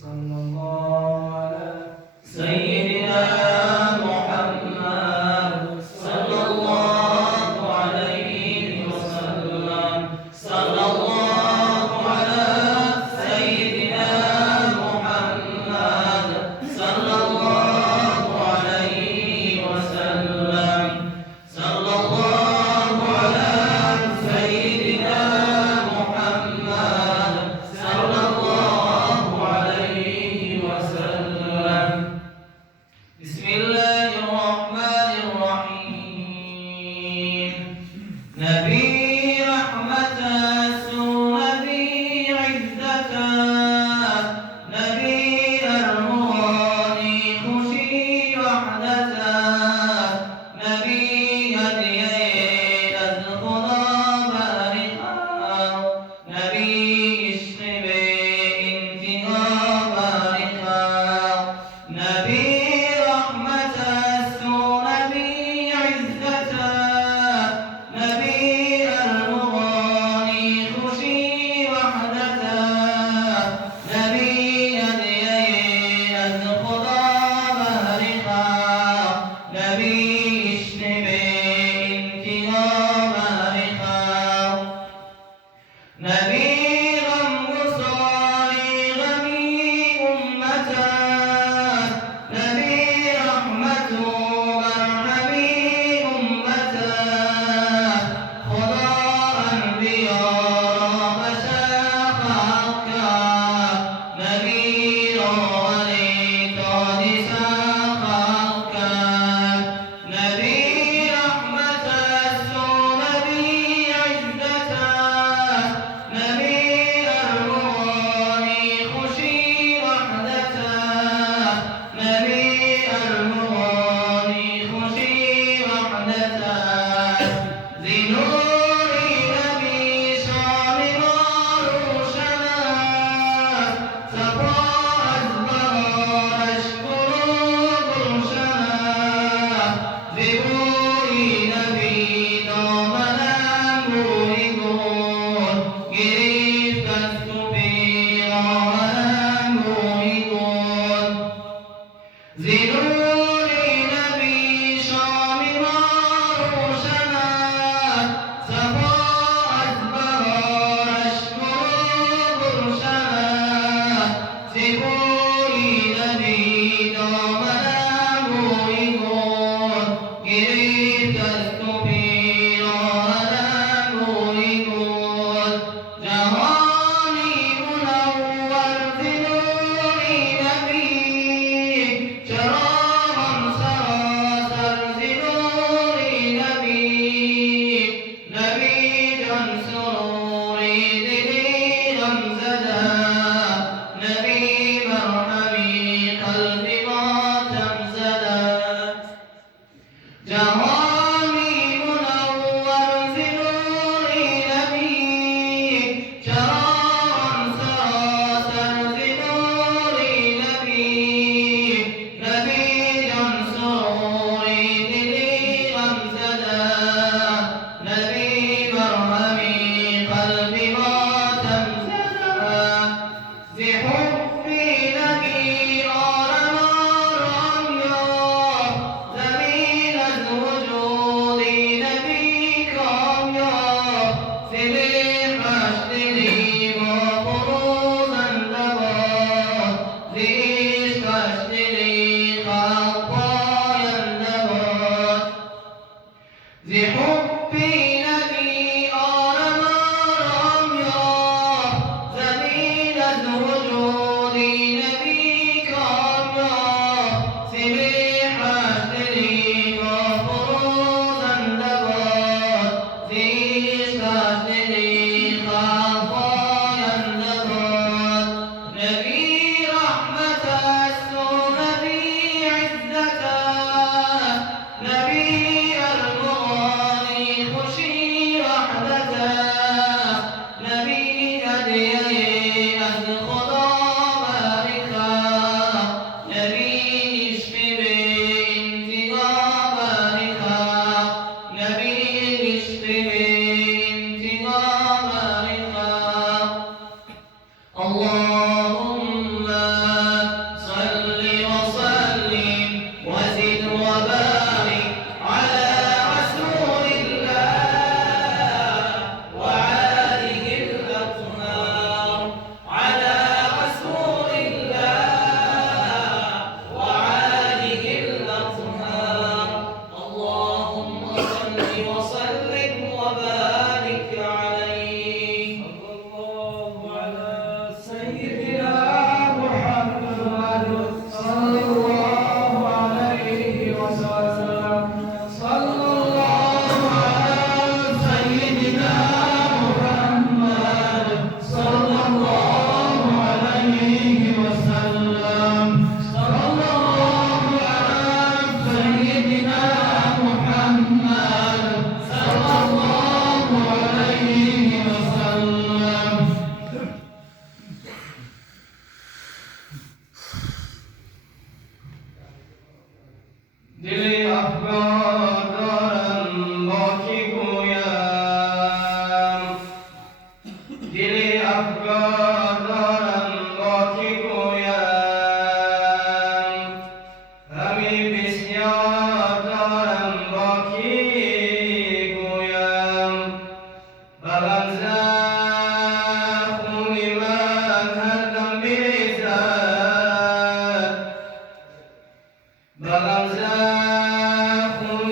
صلى الله على سيدنا محمد صلى الله عليه وسلم صلى الله على سيدنا محمد صلى الله عليه وسلم صلى الله على سيدنا محمد صلى الله عليه وسلم بسم الله الرحمن الرحيم نبي رحمة نبي عزة نبي المغاني خشي وحدة نبي يديين الخضى بارقا نبي عشق بانتهى بارقا نبي رحمة نبي عزة نبي المغاني خشي وحدة نبي يديين الخضى بارقا نبي عشق بانتهى بارقا نبي غم صاري غمي أمتا نبي رحمة مرحمي أمتا خدا أنبياء مشاقك نبي رواني تاج ساقك نبي رحمة نبي عزة نبي المغاني خشي وحدة نبي المغاني خشي وحدة زنوري نبي شامل روشنا صفاء أزبار أشكر برشنا زبوري نبي دامنا مريدون گرفت از تو پیراهنم مريدون زنوری نبی شام ما روشن است صفا از بهارش مرو گلشن است زیبایی نبی دامنم رویگون گرفت از تو پیراهنم رویگون جهانی منور زنوری نبی چراغم سراسر زنوری نبی نبی جان سروری دلی غمزده نبی مرحمی قلبی ماتم زده جهانی منور زنوری نبی چراغم سراسر زنوری نبی نبی جان سروری دلی غمزده نبی مرحمی قلبی ماتم زده بحبی نبی آرمان یافت زمین از وجودی نبی کامیاب سبحش دلی با فروزنده باد زیشکش دلی خلق پاینده باد زحبی نبی آرمان یافت زمین از وجودی نبی دل افگار دارم با کی گویم دل افگار دارم با کی گویم غمی بسیار دارم با کی گویم به غمزه خون من هر دم میریزد به غمزه خون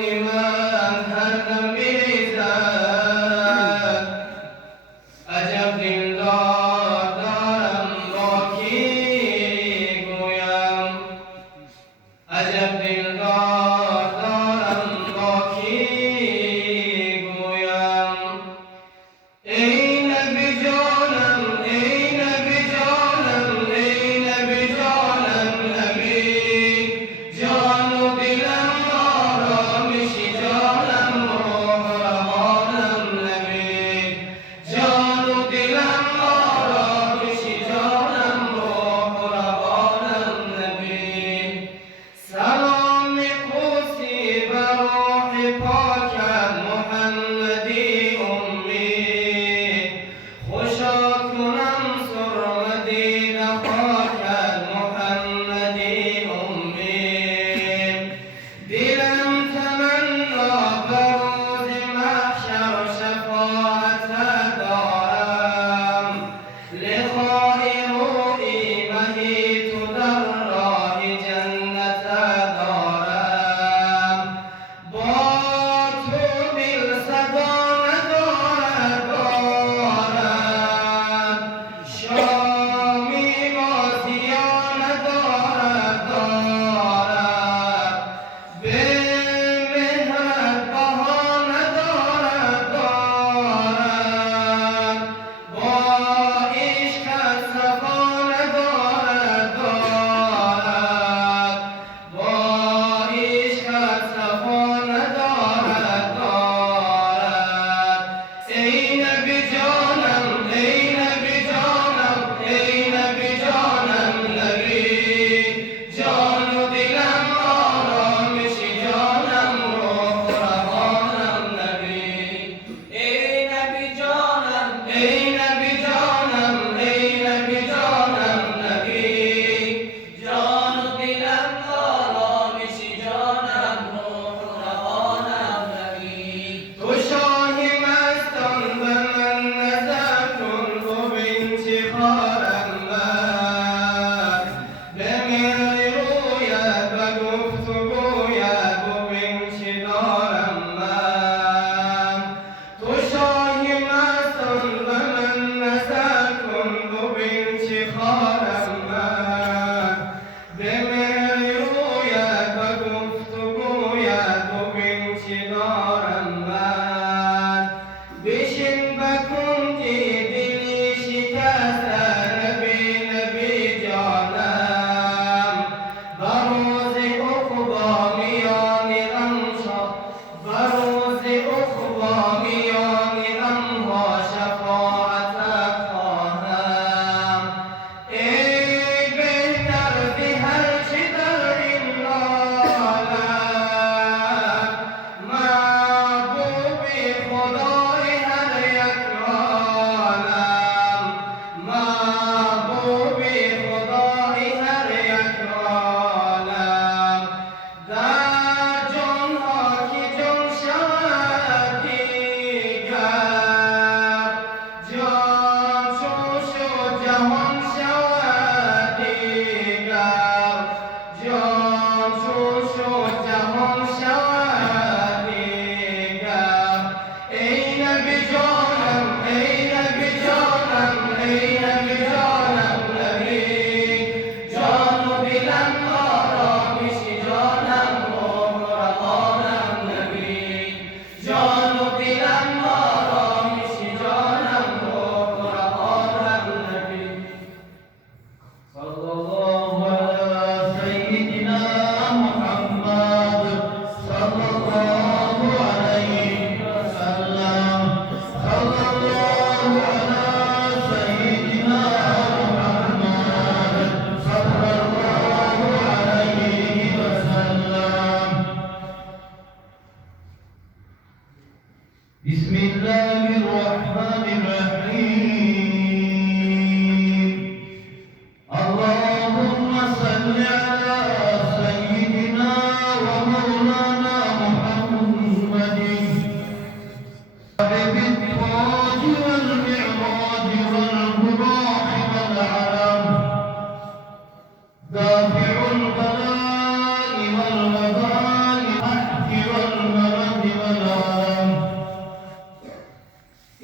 دافع البلاء والوباء الحق والمرض والعالم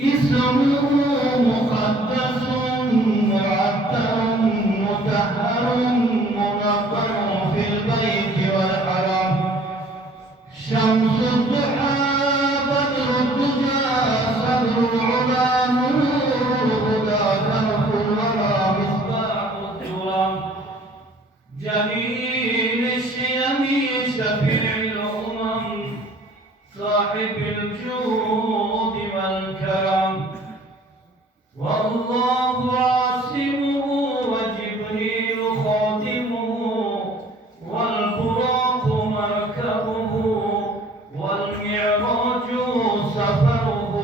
اسمه مقدس معطر مطهر منقر في البيت والحرم شمس الضحى بدر الدجى صدر العلا نور الهدى كنف الورى مصباح الترى جميل الشيم شفيع الأمم صاحب الجود والكرم والله عاصمه وجبريل خادمه والبراق مركبه والمعراج سفره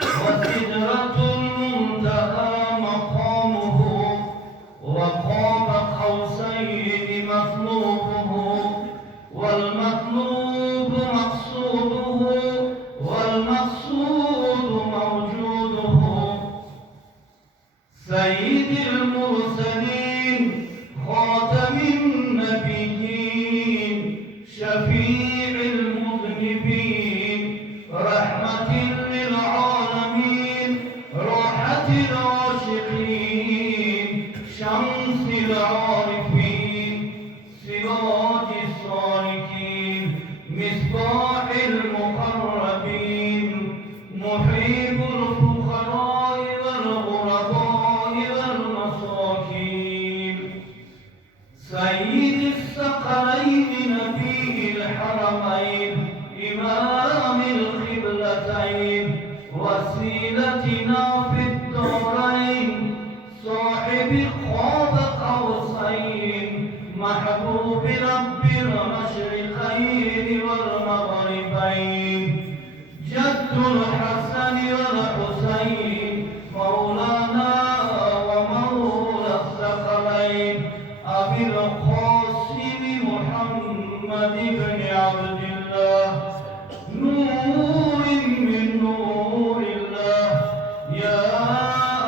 وسدرة المنتهى مقامه وقاب قوسين مطلوبه والمطلوب مقصوده والمقصود موجوده سيد المرسلين خاتم النبيين شفيع المذنبين رحمة للعالمين راحة العاشقين شمس العارفين سراج الصالحين مصباح المقربين محيب الفقراء والغرباء والمساكين سيد الثقلين نبي الحرمين إمام القبلتين وسيلتنا في الدارين صاحب قاب قوسين محبوب رب المشرقين والمغربين جد الحسن والحسين مولانا ومولى الثقلين أبي القاسم محمد بن عبد الله نور من نور الله يا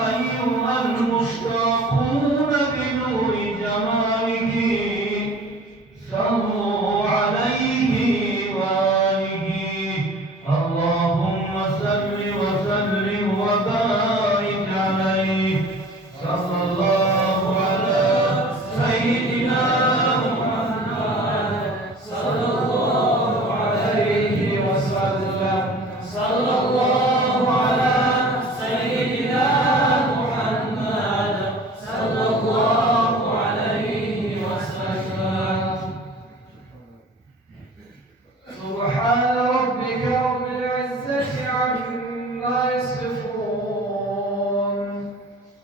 أيها المشتاقون بنور جماله صلوا عليه وآله اللهم صل وسلم وبارك عليه صلى الله على سيدنا محمد صلى الله عليه وسلم صلى الله على سيدنا محمد صلى الله عليه وسلم سبحان ربك رب العزة عما يصفون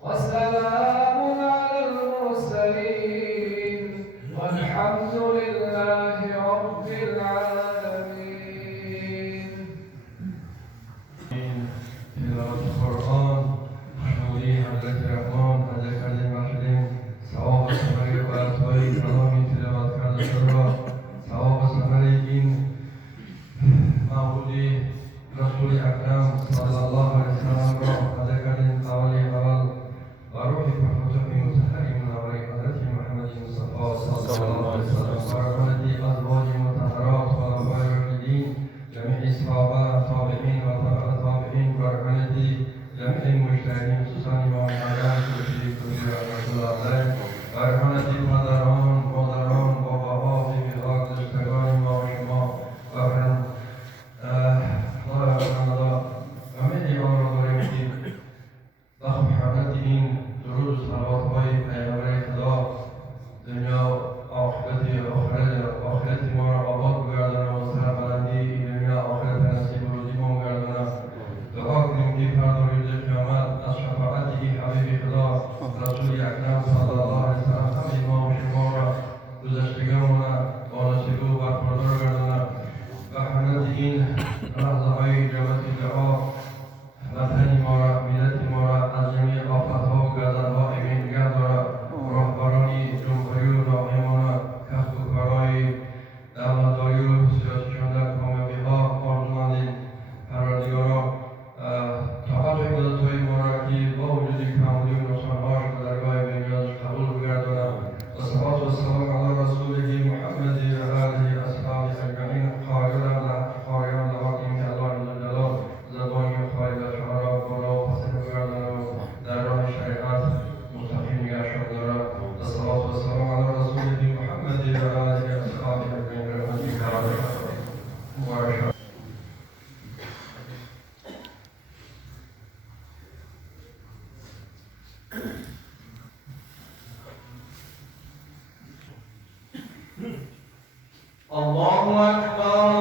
وسلام على المرسلين والحمد لله رب العالمين. تلاوت قرآن شوری حضرت رحمان حضرت علی محرم ثواب سفر براتوی کلامی تلاوت کرده را ثواب سفر این معبودی رسول اکرم صلی الله علیه وسلم را ادا کردیم اول و روح پرفتوح مطهری منور حضرت محمد مصطفی صلی الله علیه وسلم برکاتی ازواج مطهرات خلفای راشدین جمیع صحابه تابعین و تبع تابعین برکاتی جمیع مجتهدین خصوصا امام اعظم شریف رحمة الله علیه برکاتی مادران باباها بیبیها گذشتگان ما و شما و همه ایمان را داریم که ضخم حرمت این درود و صلوات‌های پیامبر خدا دنیا آخرت ما را والسلام على رسوله محمد وآله وأصحابه أجمعين قائلا له إنك الله جل جلاله زبان خالد شعراء ولو فصل بردنا در راه شریعت مستقیم نگهشان دارد. الصلاة والسلام على رسوله محمد وآله وأصحابه أجمعين برحمتك يا أرحم الراحمين. الله أكبر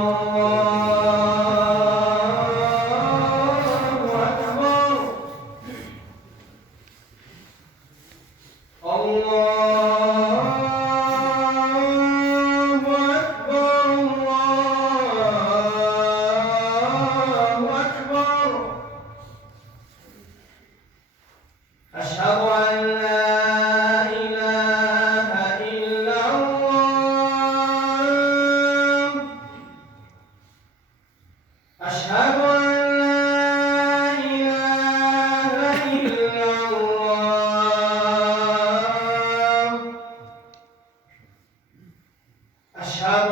أشهد أن لا إله إلا الله أشهد أن لا إله إلا الله أشهد